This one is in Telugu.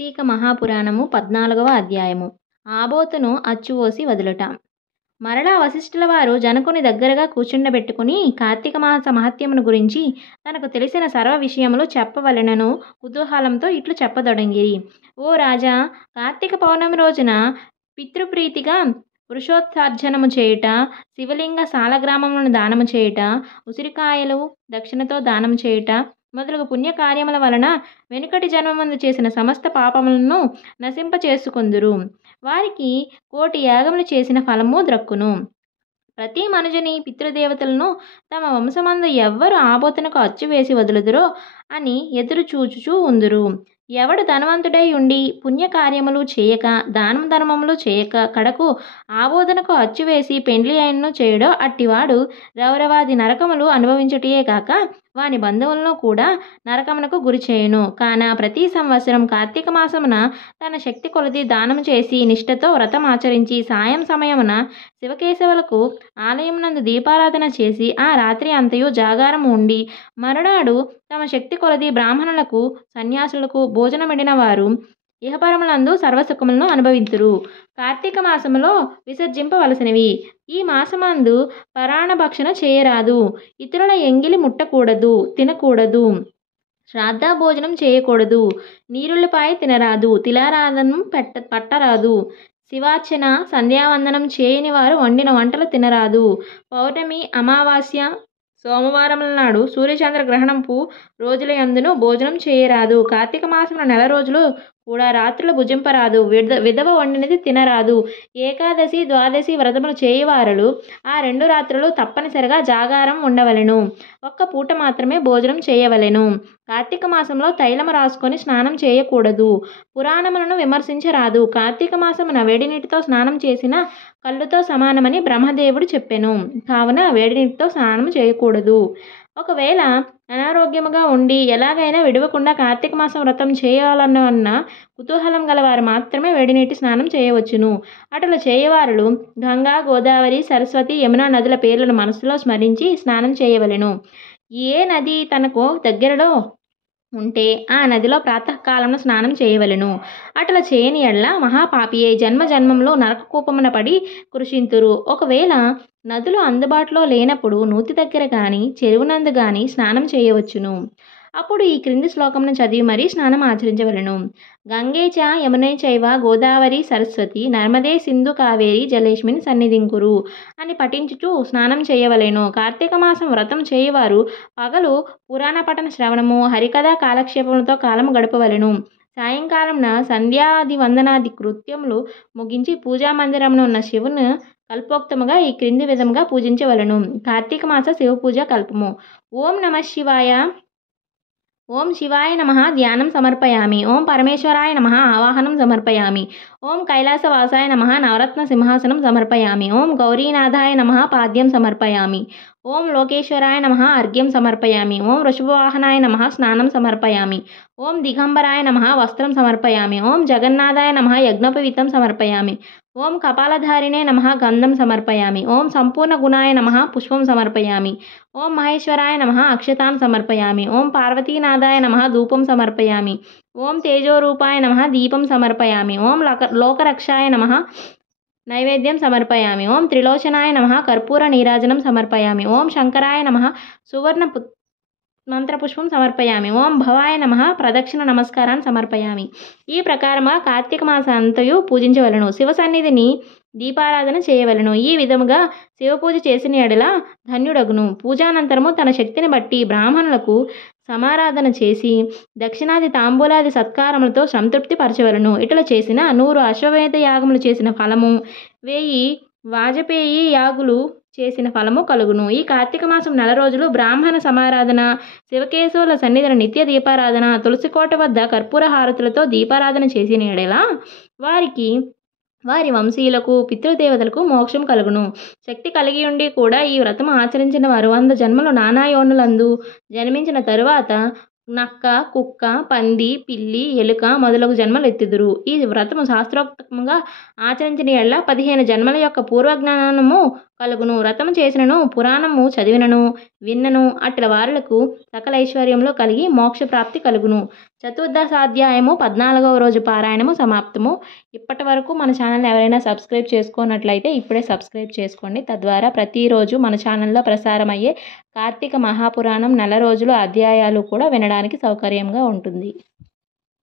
కార్తీక మహాపురాణము 14వ అధ్యాయము. ఆబోతును అచ్చువోసి వదులుట. మరలా వశిష్ఠుల వారు జనకుని దగ్గరగా కూర్చుండబెట్టుకుని కార్తీక మాస మహత్యమును గురించి తనకు తెలిసిన సర్వ విషయములు చెప్పవలెనను కుతూహలంతో ఇట్లు చెప్పదొడంగిరి. ఓ రాజా, కార్తీక పౌర్ణమి రోజున పితృప్రీతిగా పురుషోత్సర్జనము చేయుట, శివలింగ సాలగ్రామములను దానము చేయుట, ఉసిరికాయలు దక్షిణతో దానము చేయుట మొదలగు పుణ్యకార్యముల వలన వెనుకటి జన్మమందు చేసిన సమస్త పాపములను నశింపచేసుకొందురు. వారికి 1,000,000 యాగములు చేసిన ఫలము ద్రక్కును. ప్రతి మనుజుని పితృదేవతలను తమ వంశమందు ఎవ్వరు ఆబోతునకు అచ్చు వేసి వదులుదురో అని ఎదురు చూచుచూ ఉందురు. ఎవడు ధనవంతుడై ఉండి పుణ్యకార్యములు చేయక దానం ధర్మములు చేయక కడకు ఆబోధనకు అచ్చు వేసి పెండ్లి అయినను చేయడో అట్టివాడు రౌరవాది నరకములు అనుభవించుటయే కాక వాని బంధువులను కూడా నరకమునకు గురి చేయును. కాన ప్రతి సంవత్సరం కార్తీక మాసమున తన శక్తి కొలది దానము చేసి నిష్ఠతో వ్రతం ఆచరించి సాయం సమయమున శివకేశవులకు ఆలయమునందు దీపారాధన చేసి ఆ రాత్రి అంతయు జాగారం ఉండి మరునాడు తమ శక్తి కొలది బ్రాహ్మణులకు సన్యాసులకు భోజనమిడిన వారు ఇహపరములందు సర్వసుఖములను అనుభవింతురు. కార్తీక మాసములో విసర్జింపవలసినవి. ఈ మాసమందు పరాణభక్షణ చేయరాదు, ఇతరుల ఎంగిలి ముట్టకూడదు, తినకూడదు, శ్రాద్ధ భోజనం చేయకూడదు, నీరుళ్ళపాయ తినరాదు, తిలారాధనం పట్టరాదు, శివార్చన సంధ్యావందనం చేయని వారు వండిన వంటలు తినరాదు, పౌర్ణమి అమావాస్య సోమవారముల నాడు సూర్యచంద్ర గ్రహణంపు రోజుల యందును భోజనం చేయరాదు. కార్తీక మాసమున 9 రోజులు కూడా రాత్రులు భుజింపరాదు, విధవ వండినది తినరాదు. ఏకాదశి ద్వాదశి వ్రతములు చేయవారలు ఆ 2 రాత్రులు తప్పనిసరిగా జాగారం ఉండవలెను. 1 పూట మాత్రమే భోజనం చేయవలెను. కార్తీక మాసంలో తైలము రాసుకొని స్నానం చేయకూడదు. పురాణములను విమర్శించరాదు. కార్తీక మాసమున వేడి నీటితో స్నానం చేసిన కళ్ళుతో సమానమని బ్రహ్మదేవుడు చెప్పెను. కావున వేడి నీటితో స్నానం చేయకూడదు. ఒకవేళ అనారోగ్యముగా ఉండి ఎలాగైనా విడవకుండా కార్తీక మాసం వ్రతం చేయాలన్న కుతూహలం గలవారు మాత్రమే వేడినీటి స్నానం చేయవచ్చును. అటులు చేయవారులు గంగా, గోదావరి, సరస్వతి, యమున నదుల పేర్లను మనసులో స్మరించి స్నానం చేయవలెను. ఏ నది తనకు దగ్గరలో ఉంటే ఆ నదిలో ప్రాతకాలంలో స్నానం చేయవలెను. అట్లా చేయని ఎడల మహాపాపియే జన్మ జన్మంలో నరక కూపమున పడి కృషింతురు. ఒకవేళ నదులు అందుబాటులో లేనప్పుడు నూతి దగ్గర కానీ చెరువునందు కానీ స్నానం చేయవచ్చును. అప్పుడు ఈ క్రింది శ్లోకమును చదివి మరీ స్నానం ఆచరించవలెను. గంగే చ యమునే చైవ గోదావరి సరస్వతి నర్మదే సింధు కావేరి జలేష్మిన్ సన్నిధింకురు అని పఠించుచూ స్నానం చేయవలెను. కార్తీక మాసం వ్రతం చేయవారు పగలు పురాణ పఠన శ్రవణము హరికథా కాలక్షేపములతో కాలము గడపవలెను. సాయంకాలంన సంధ్యాది వందనాది కృత్యములు ముగించి పూజా మందిరమున ఉన్న శివుని కల్పోక్తముగా ఈ క్రింది విధముగా పూజించవలెను. కార్తీక మాస శివ పూజ కల్పము. ఓం నమః శివాయ. ఓం శివాయ నమః ధ్యానం సమర్పయామి. ఓం పరమేశ్వరాయ నమః ఆవాహనం సమర్పయామి. ఓం కైలాసవాసాయ నమః నవరత్న సింహాసనం సమర్పయామి. ఓం గౌరీనాథాయ నమః పాద్యం సమర్పయామి. ఓం లోకేశ్వరాయ నమః అర్ఘ్యం సమర్పయామి. ఓం వృషభవాహనాయ నమః స్నానం సమర్పయామి. ఓం దిగంబరాయ నమః వస్త్రం సమర్పయామి. ఓం జగన్నాథాయ నమః యజ్ఞోపవీతం సమర్పయామి. ఓం కపాలధారిణే నమః గంధం సమర్పయామి. ఓం సంపూర్ణ గుణాయ నమః పుష్పం సమర్పయామి. ఓం మహేశ్వరాయ నమః అక్షతాం సమర్పయామి. ఓం పార్వతీనాథాయ నమః ధూపం సమర్పయామి. ఓం తేజోరూపాయ నమః దీపం సమర్పయామి. ఓం లోకరక్షాయ నమః నైవేద్యం సమర్పయామి. ఓం త్రిలోచనాయ నమః కర్పూర నీరాజనం సమర్పయామి. ఓం శంకరాయ నమః సువర్ణ మంత్రపుష్పం సమర్పయామి. ఓం భవాయ నమః ప్రదక్షిణ నమస్కారాన్ని సమర్పయామి. ఈ ప్రకారముగా కార్తీక మాసంతయు పూజించవలను. శివ సన్నిధిని దీపారాధన చేయవలను. ఈ విధముగా శివపూజ చేసిన ఎడల ధన్యుడగును. పూజానంతరము తన శక్తిని బట్టి బ్రాహ్మణులకు సమారాధన చేసి దక్షిణాది తాంబూలాది సత్కారములతో సంతృప్తి పరచవలను. ఇట్లా చేసిన 100 అశ్వమేధ యాగములు చేసిన ఫలము 1000 వాజపేయి యాగులు చేసిన ఫలము కలుగును. ఈ కార్తీక మాసం 9 రోజులు బ్రాహ్మణ సమారాధన, శివకేశవుల సన్నిధిని నిత్య దీపారాధన, తులసికోట వద్ద కర్పూర హారతులతో దీపారాధన చేసిన ఎడల వారికి వారి వంశీయులకు పితృదేవతలకు మోక్షం కలుగును. శక్తి కలిగి ఉండి కూడా ఈ వ్రతం ఆచరించిన వారు 100 జన్మలు నానా యోనులందు జన్మించిన తరువాత నక్క, కుక్క, పంది, పిల్లి, ఎలుక మొదలగు జన్మలు ఎత్తుదురు. ఈ వ్రతము శాస్త్రోక్తముగా ఆచరించిన ఎడల 15 జన్మల యొక్క పూర్వజ్ఞానము కలుగును. వ్రతము చేసినను పురాణము చదివినను విన్నను అట్ల వారులకు సకల ఐశ్వర్యంలో కలిగి మోక్షప్రాప్తి కలుగును. చతుర్దశాధ్యాయము 14వ రోజు పారాయణము సమాప్తము. ఇప్పటి వరకు మన ఛానల్ని ఎవరైనా సబ్స్క్రైబ్ చేసుకున్నట్లయితే ఇప్పుడే సబ్స్క్రైబ్ చేసుకోండి. తద్వారా ప్రతిరోజు మన ఛానల్లో ప్రసారమయ్యే కార్తీక మహాపురాణం నెల రోజులు అధ్యాయాలు కూడా వినడానికి సౌకర్యంగా ఉంటుంది.